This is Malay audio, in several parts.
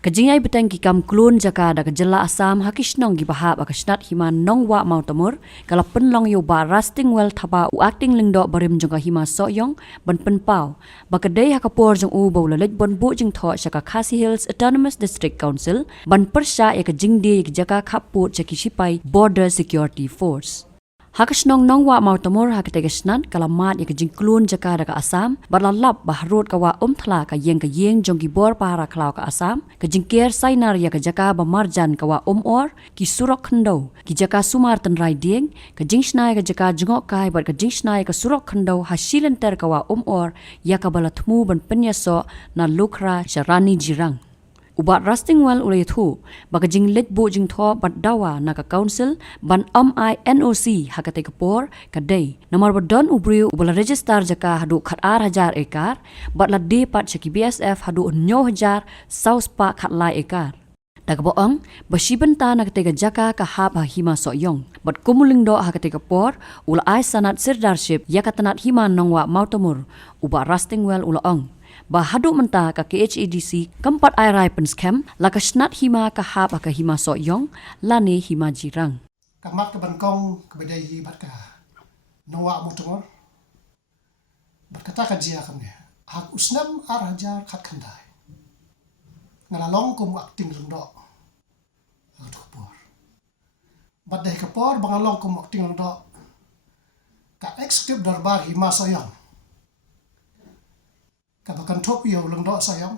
Kajingay betang kikam klun jaka da kajela asam hakishnong gibahap akasnat himan nong wa mautamur kala penlong yo ba rasting well thaba u acting lingdo barim jong hima soyong ban penpau bakadai hakapor jong u bawla lej bon bu jing tho shaka Khasi Hills Autonomous District Council ban persha ya kajingdi jaka khaput chaki sipai Border Security Force. Hakasnong nong wa mautamur hakitegesnan kalamat ya kajingklun jaka da ka asam balalap bahrut kawa thla ka yeng jong gibor para klau ka asam kajingker sainar ya kajaka bamarjan kawa or ki surok khando ki jaka sumar tan rai dieng kajingsnai ka jaka jungok kai bar kajingsnai ka surok khando hasilenter kawa or ya ka balathmu ban penyaso na lukra sharani jirang. Ubat rasting well ulay thu baka jing let bo jing tho bat dawa naka council ban NOC hakate kapor kadai namar badon ubri ubala register jaka hadu khat 8,000 ekar bat la de pat chaki BSF hadu 9,000 saus pa khat lai ekar dagboong basibenta nakate ka jaka ka hab ha hima soyong bat kumuling do hakate kapor ula ai sanat sirdarship yakatanat hima nongwa mautamur ubat rasting well ulaong bahadu menta ka KHADC keempat airai penskem lakasnat hima kahap ka hima soyong lani hima jirang kamak ke bangkong kebedai bat ka nowa mutumor bat kata ka jia kamne hak usnam ar hajar khat khandai ngalalong kum acting lungdo kapor bat deh kapor bangalong kum acting lungdo ka executive darbar hima soyong kabakan top yo lengdo sayang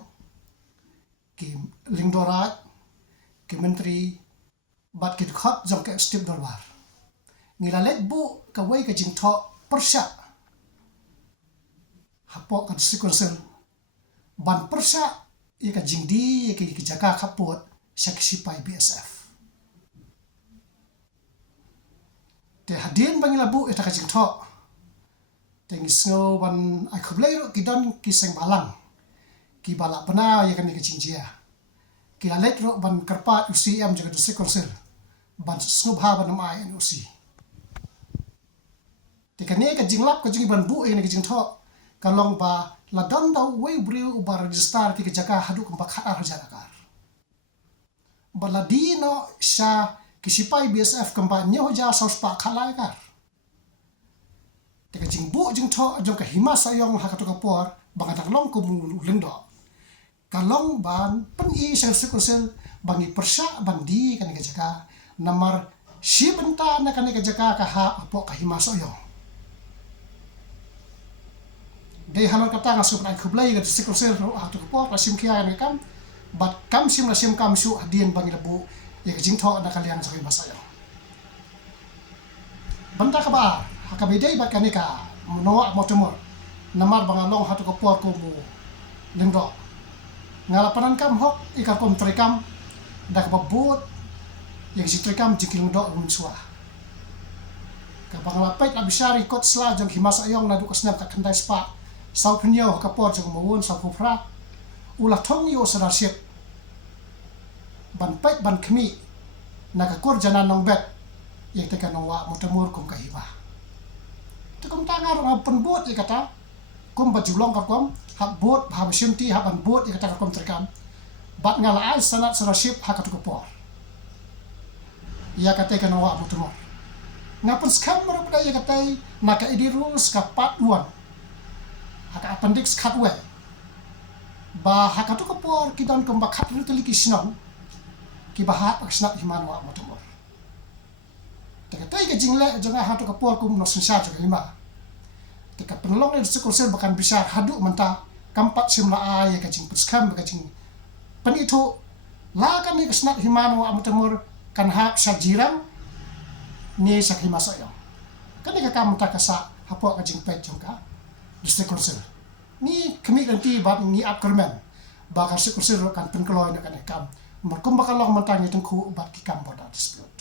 ki lingdorat ki menteri bat ki khat jong ke step darbar ngilalet bu ka wei ka jing tho persya hapo ka sequence ban persya ye ka jing di ye ki jaka khapot saksi pai BSF te hadin bangila bu eta ka jing tho tengis ngo ban ai khublai ro kidan ki seng balang ki bala bana ya kan ki jingjia ki alet ro ban karpa UCM jaga district council ban snob ha ban mai NOC te kan ne ka jinglap ka jingi ban bu e ne ki jing tho kalong ba la dan da we briu ba register ki jaka hadu kam bakha ar jakar baladino sha kisipai BSF kam ba nyo ja saus pa khalai kar teka jing bu jing tho jong ka hima sayong hakatu kapor bangatak long kum lendo kalong ban pen I sel sekusel bangi persya bandi kan ka jaka namar si benta na kan ka jaka ka ha apo ka hima sayong de halor kata ngasu pan khublai ga sekusel hakatu kapor pasim kia kan kam bat kam sim la sim kam su adien bangi lebu ya jing tho na kalian sa hima sayong banta ka ba hakabidai bat kanika noa motumor namar bangalong hatu kapor ko mu lendo ngalapanan kam hok ikar kom trikam dak babut yang si trikam jiking do munsua ka bangalapait abisari kot sla jong himas ayong na dukasnam ka kandai spa sau pnyo kapor jong mawun sau phra ula thong yo sadarship ban pait ban khmi na ka kor janan nong bet yang teka noa motumor kum ka hiba kum tangar penbot ya kata kum bajulong kakom hak bot habisim ti haban bot ya kata kakom terkam bat ngala ai sanat saraship hakatu kapor ya kata kan wa mutumo ngapun skam merupada ya kata naka idi rules ka part 1 haka appendix khatwe ba hakatu kapor kidan kum bakhat rutli kisnon ki bahat aksnat himan wa mutumo Teka jingle jangan hatu kapor kum no sensa jaga lima. Teka penelong ni sekursil bahkan bisa hadu menta kampat simla ay ka jing puskam ka jing penito la kan ni kesnat himano amutemur kan hak sajirang ni sak himasayo. Kan ka kam ta kasa hapo ka jing pet jongka district council. Ni kami ganti bab ni upkerman. Bakar sekursil kan penkloy na kan kam. Merkum bakalong mentang ni tengku bat ki kam boda dispute.